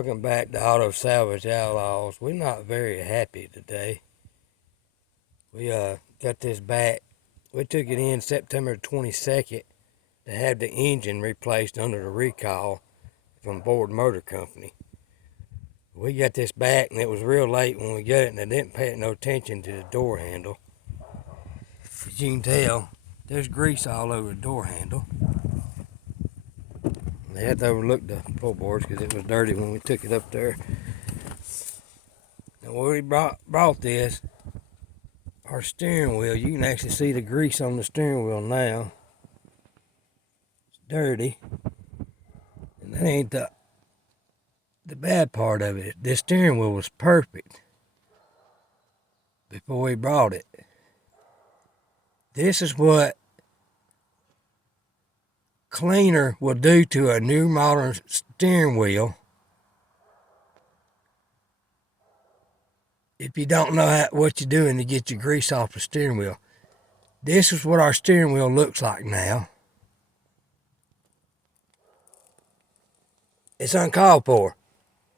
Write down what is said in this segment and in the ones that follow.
Welcome back to Auto Salvage Outlaws. We're not very happy today. We got this back. We took it in September 22nd to have the engine replaced under the recall from Ford Motor Company. We got this back and it was real late when we got it, and I didn't pay no attention to the door handle. As you can tell, there's grease all over the door handle. They had to overlook the floorboards because it was dirty when we took it up there. And when we brought this, our steering wheel, you can actually see the grease on the steering wheel now. It's dirty. And that ain't the bad part of it. This steering wheel was perfect before we brought it. This is what cleaner will do to a new modern steering wheel if you don't know what you're doing to get your grease off the steering wheel. This is what our steering wheel looks like now. It's uncalled for.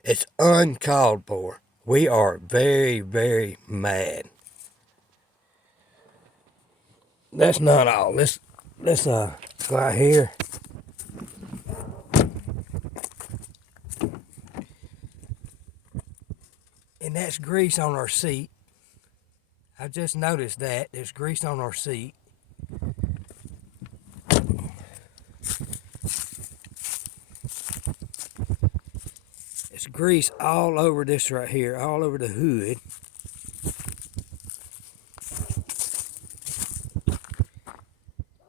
It's uncalled for. We are very, very mad. That's not all. Let's go out here. And that's grease on our seat. I just noticed that. There's grease on our seat. It's grease all over this right here, all over the hood.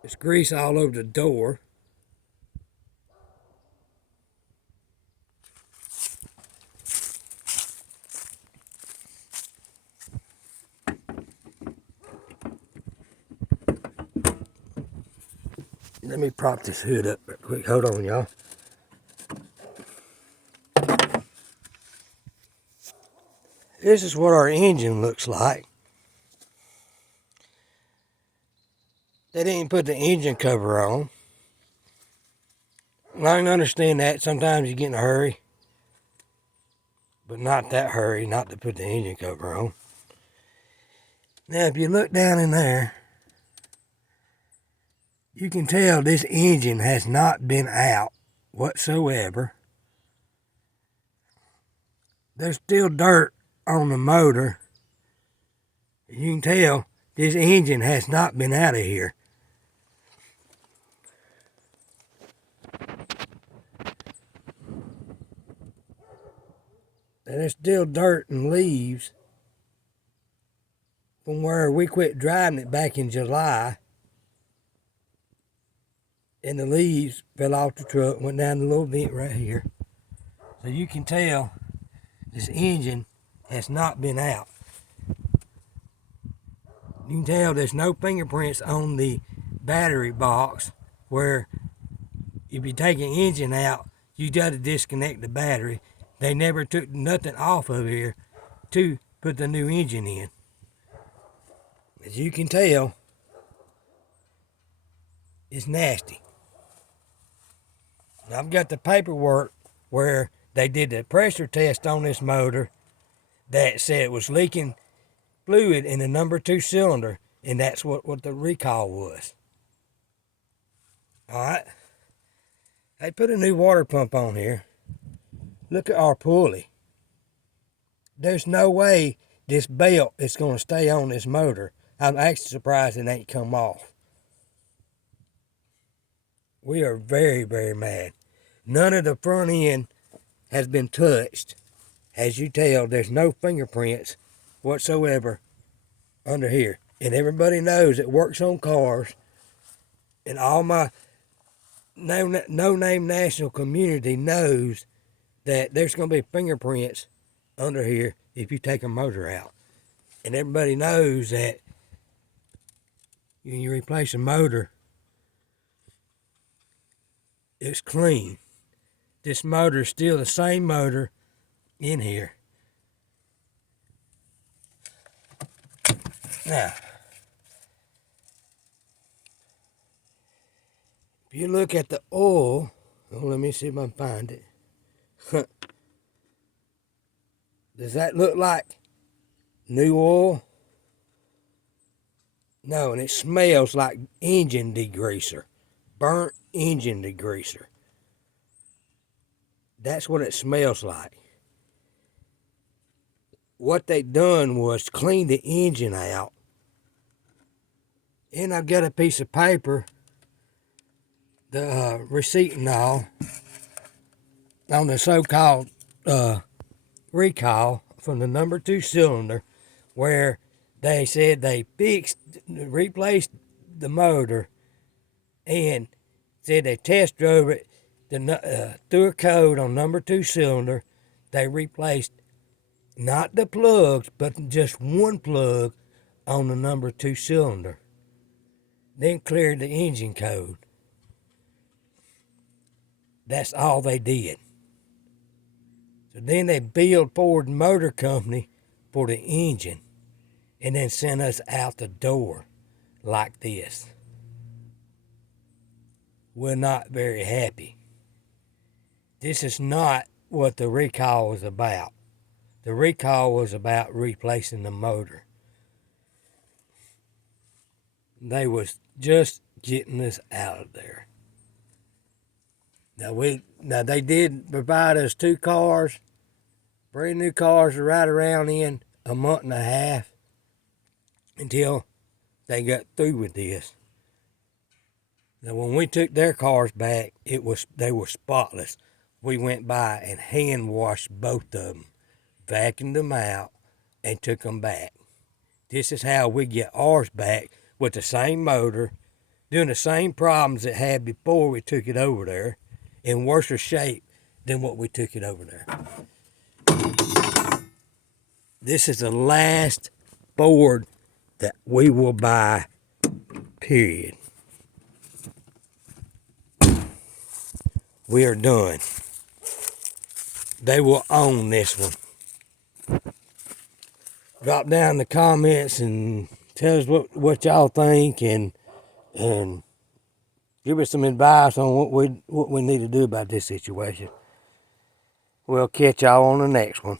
There's grease all over the door. Let me prop this hood up real quick. Hold on, y'all. This is what our engine looks like. They didn't put the engine cover on. I can understand that. Sometimes you get in a hurry. But not that hurry, not to put the engine cover on. Now, if you look down in there, you can tell this engine has not been out whatsoever. There's still dirt on the motor. You can tell this engine has not been out of here. And there's still dirt and leaves from where we quit driving it back in July. And the leaves fell off the truck, went down the little vent right here. So you can tell this engine has not been out. You can tell there's no fingerprints on the battery box, where if you take an engine out, you got to disconnect the battery. They never took nothing off of here to put the new engine in. As you can tell, it's nasty. I've got the paperwork where they did the pressure test on this motor that said it was leaking fluid in the number 2 cylinder, and that's what the recall was. Alright. They put a new water pump on here. Look at our pulley. There's no way this belt is going to stay on this motor. I'm actually surprised it ain't come off. We are very, very mad. None of the front end has been touched. As you tell, there's no fingerprints whatsoever under here. And everybody knows that works on cars, and all my no-name national community knows that there's going to be fingerprints under here if you take a motor out. And everybody knows that when you replace a motor, it's clean. This motor is still the same motor in here. Now, if you look at the oil, let me see if I can find it. Does that look like new oil? No, and it smells like engine degreaser. Burnt engine degreaser. That's what it smells like. What they done was clean the engine out. And I've got a piece of paper, the receipt and all, on the so-called recall from the number 2 cylinder, where they said they replaced the motor, and said they test drove it through a code on number 2 cylinder. They replaced not the plugs, but just one plug on the number 2 cylinder. Then cleared the engine code. That's all they did. So then they billed Ford Motor Company for the engine and then sent us out the door like this. We're not very happy. This is not what the recall was about. The recall was about replacing the motor. They was just getting us out of there. Now they did provide us 2 cars, brand new cars, right around in a month and a half until they got through with this. Now when we took their cars back, they were spotless. We went by and hand washed both of them, vacuumed them out, and took them back. This is how we get ours back, with the same motor, doing the same problems it had before we took it over there, in worse shape than what we took it over there. This is the last Ford that we will buy, period. We are done. They will own this one. Drop down in the comments and tell us what y'all think, and give us some advice on what we need to do about this situation. We'll catch y'all on the next one.